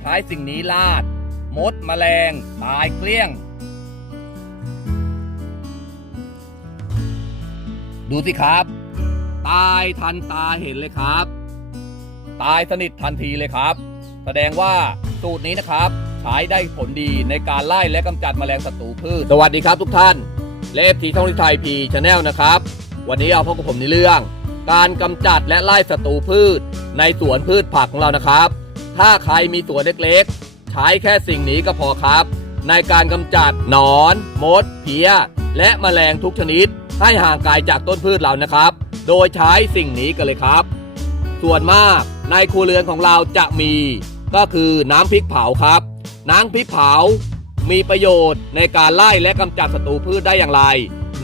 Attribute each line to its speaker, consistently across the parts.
Speaker 1: ใช้สิ่งนี้ลาด มดแมลง ตายเกลี้ยง ดูสิครับ ตายทันตาเห็นเลยครับ ตายสนิททันทีเลยครับ แสดงว่าสูตรนี้นะครับใช้ได้ผลดีในการไล่และกำจัดแมลงศัตรูพืช สวัสดีครับทุกท่านเลฟทีท่องทิไทยพีชาแนลนะครับ วันนี้เอาพบกับผมในเรื่อง การกำจัดและไล่ศัตรูพืชในสวนพืชผักของเรานะครับ ถ้าใครมีสวนเล็กๆ ใช้แค่สิ่งนี้ก็พอครับ ในการกำจัดหนอน มด เพี้ย และแมลงทุกชนิด ให้ห่างไกลจากต้นพืชเรานะครับ โดยใช้สิ่งนี้กันเลยครับ ส่วนมากในครัวเรือนของเราจะมี ก็คือน้ำพริกเผาครับ น้ำพริกเผา มีประโยชน์ในการไล่และกำจัดศัตรูพืชได้อย่างไร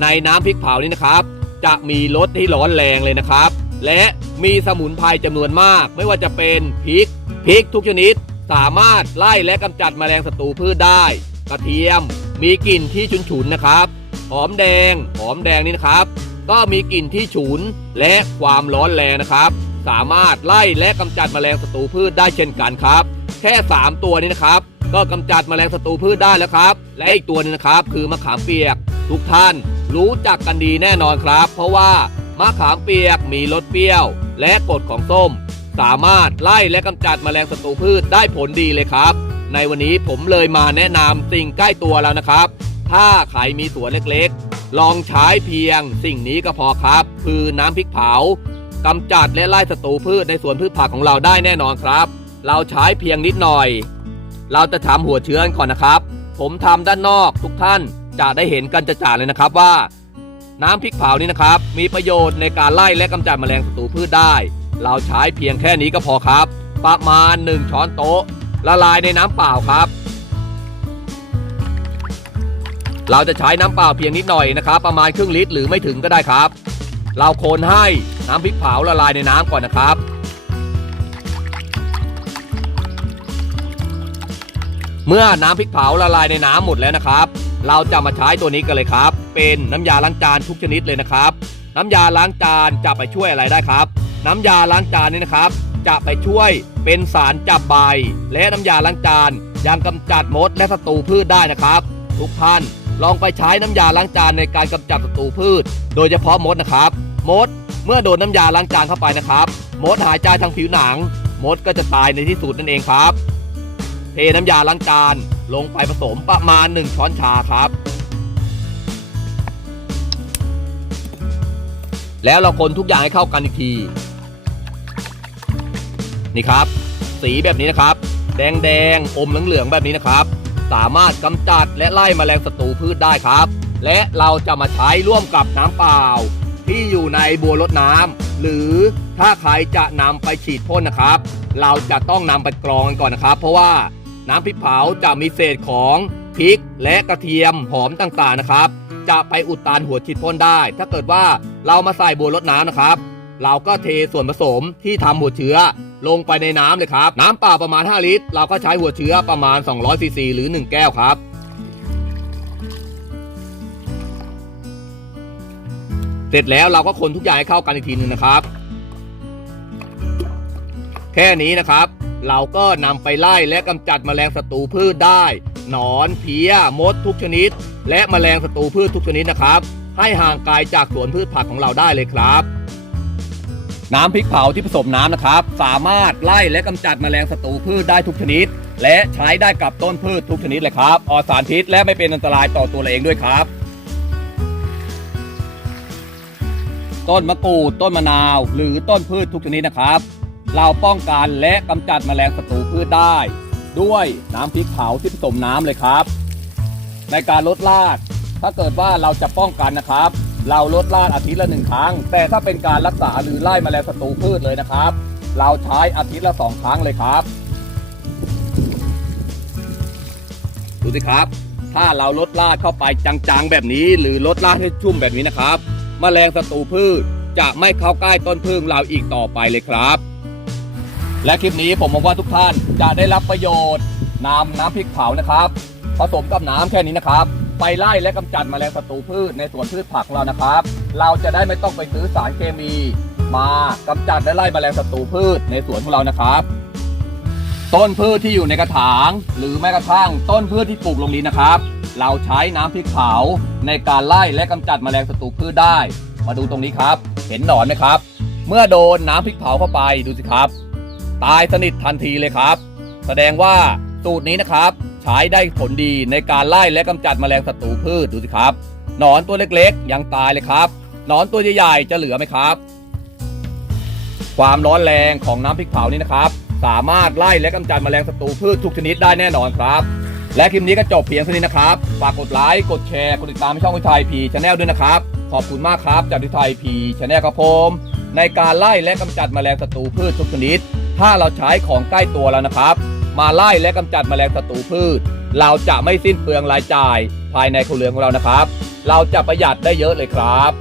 Speaker 1: ในน้ำพริกเผานี้นะครับ จะมีรสที่ร้อนแรงเลยนะครับ และมีสมุนไพรจำนวนมาก ไม่ว่าจะเป็นพริก พริกทุกชนิดสามารถไล่และกำจัดแมลงศัตรูพืชได้ กระเทียมมีกลิ่นที่ฉุนๆนะครับ หอมแดง หอมแดงนี่นะครับ ก็มีกลิ่นที่ฉุนและความร้อนแรงนะครับ สามารถไล่และกำจัดแมลงศัตรูพืชได้เช่นกันครับ แค่ 3 ตัวนี้นะครับ ก็กำจัดแมลงศัตรูพืชได้แล้วครับ และอีกตัวนึงนะครับ คือมะขามเปียก ทุกท่านรู้จักกันดีแน่นอนครับ เพราะว่ามะขามเปียกมีรสเปรี้ยว และกรดของส้ม สามารถไล่และกำจัดแมลงศัตรูพืชได้ผลดีเลยครับ ในวันนี้ผมเลยมาแนะนำสิ่งใกล้ตัวแล้วนะครับ ถ้าใครมีสวนเล็กๆ ลองใช้เพียงสิ่งนี้ก็พอครับ คือน้ำพริกเผากำจัดและไล่ศัตรูพืชในสวนพืชผักของเราได้แน่นอนครับ เราใช้เพียงนิดหน่อย เราจะทำหัวเชื้อก่อนนะครับ ผมทำด้านนอกทุกท่านจะได้เห็นกันจะจ่าเลยนะครับว่า น้ำพริกเผานี้นะครับ มีประโยชน์ในการไล่และกำจัดแมลงศัตรูพืชได้ เราใช้เพียงแค่นี้ก็พอครับ ประมาณ 1 ช้อนโต๊ะ ละลายในน้ำเปล่าครับ เราจะใช้น้ำเปล่าเพียงนิดหน่อยนะครับ ประมาณครึ่งลิตรหรือไม่ถึงก็ได้ครับ เราคนให้น้ำพริกเผาละลายในน้ำก่อนนะครับเมื่อน้ำพริกเผาละลายในน้ำหมดแล้วนะครับ เราจะมาใช้ตัวนี้กันเลยครับ เป็นน้ำยาล้างจานทุกชนิดเลยนะครับ น้ำยาล้างจานจะไปช่วยอะไรได้ครับ น้ำยาล้างจานนี่นะครับ จะไปช่วยเป็นสารจับใบ และน้ำยาล้างจานยังกำจัดมดและศัตรูพืชได้นะครับ ทุกท่านลองไปใช้น้ำยาล้างจานในการกำจัดศัตรูพืช โดยเฉพาะมดนะครับ มดเมื่อโดนน้ำยาล้างจานเข้าไปนะครับ มดหายใจทางผิวหนัง มดก็จะตายในที่สุดนั่นเองครับ เทน้ำยาล้างจานลงไปผสมประมาณ 1 ช้อนชาครับ แล้วเราคนทุกอย่างให้เข้ากันอีกที นี่ครับ สีแบบนี้นะครับ แดงแดงๆอมเหลืองๆแบบนี้นะครับ สามารถกำจัดและไล่แมลงศัตรูพืชได้ครับ และเราจะมาใช้ร่วมกับน้ำเปล่า ที่อยู่ในบัวรดน้ำหรือถ้าใครจะนำไปฉีดพ่นนะครับ เราจะต้องนำไปกรองกันก่อนนะครับ เพราะว่าน้ำพริกเผาจะมีเศษของพริกและกระเทียมหอมต่างๆนะครับ จะไปอุดตันหัวฉีดพ่นได้ ถ้าเกิดว่าเรามาใส่บัวรดน้ำนะครับ เราก็เทส่วนผสมที่ทำหัวเชื้อ ลงไปในน้ำเลยครับ น้ำเปล่าประมาณ 5 ลิตร เราก็ใช้หัวเชื้อประมาณ 200ซีซีหรือ 1 แก้วครับ เสร็จแล้วเราก็คนทุกอย่างให้เข้ากันอีกทีหนึงนะครับ แค่นี้นะครับ เราก็นำไปไล่และกำจัดแมลงศัตรูพืชได้ หนอนเพี้ย มดทุกชนิด และแมลงศัตรูพืชทุกชนิดนะครับ ให้ห่างไกลจากสวนพืชผักของเราได้เลยครับ น้ำพริกเผาที่ผสมน้ำนะครับ สามารถไล่และกำจัดแมลงศัตรูพืชได้ทุกชนิด และใช้ได้กับต้นพืชทุกชนิดเลยครับปลอดสารพิษและไม่เป็นอันตรายต่อตัวเราเองด้วยครับ ต้นมะกรูดต้นมะนาว หรือต้นพืชทุกชนิดนะครับ เราป้องกันและกำจัดแมลงศัตรูพืชได้ ด้วยน้ำพริกเผาที่ผสมน้ำเลยครับ ในการลดรากถ้าเกิดว่าเราจะป้องกันนะครับ เราลดรากอาทิตย์ละหนึ่งครั้ง แต่ถ้าเป็นการรักษาหรือไล่แมลงศัตรูพืชเลยนะครับ เราใช้อาทิตย์ละสองครั้งเลยครับ ดูสิครับ ถ้าเราลดรากเข้าไปจังๆแบบนี้ หรือลดรากให้ชุ่มแบบนี้นะครับแมลงศัตรูพืชจะไม่เข้าใกล้ต้นพึ่งเราอีกต่อไปเลยครับ และคลิปนี้ผมมองว่าทุกท่านจะได้รับประโยชน์นำน้ำพริกเผานะครับ ผสมกับน้ำแค่นี้นะครับ ไปไล่และกำจัดแมลงศัตรูพืชในสวนพืชผักเรานะครับ เราจะได้ไม่ต้องไปซื้อสารเคมี มากำจัดและไล่แมลงศัตรูพืชในสวนของเรานะครับ ต้นพืชที่อยู่ในกระถาง หรือแม้กระทั่งต้นพืชที่ปลูกลงดินนะครับ เราใช้น้ำพริกเผาในการไล่และกำจัดแมลงศัตรูพืชได้ มาดูตรงนี้ครับ เห็นหนอนไหมครับ เมื่อโดนน้ำพริกเผาเข้าไปดูสิครับ ตายสนิททันทีเลยครับ แสดงว่าสูตรนี้นะครับ ใช้ได้ผลดีในการไล่และกำจัดแมลงศัตรูพืชดูสิครับ หนอนตัวเล็กๆ ยังตายเลยครับหนอนตัวใหญ่ๆจะเหลือไหมครับ ความร้อนแรงของน้ำพริกเผานี้นะครับ สามารถไล่และกำจัดแมลงศัตรูพืชทุกชนิดได้แน่นอนครับ และคลิปนี้ก็จบเพียงเท่านี้นะครับฝากกดไลค์กดแชร์กดติดตามช่องวิทัยพีชาแนลด้วยนะครับ ขอบคุณมากครับจากวิทัยพีชาแนลครับผมในการไล่และกำจัดแมลงศัตรูพืชทุกชนิด ถ้าเราใช้ของใกล้ตัวแล้วนะครับ มาไล่และกำจัดแมลงศัตรูพืช เราจะไม่สิ้นเปลืองรายจ่ายภายในครัวเรือนของเรานะครับ เราจะประหยัดได้เยอะเลยครับ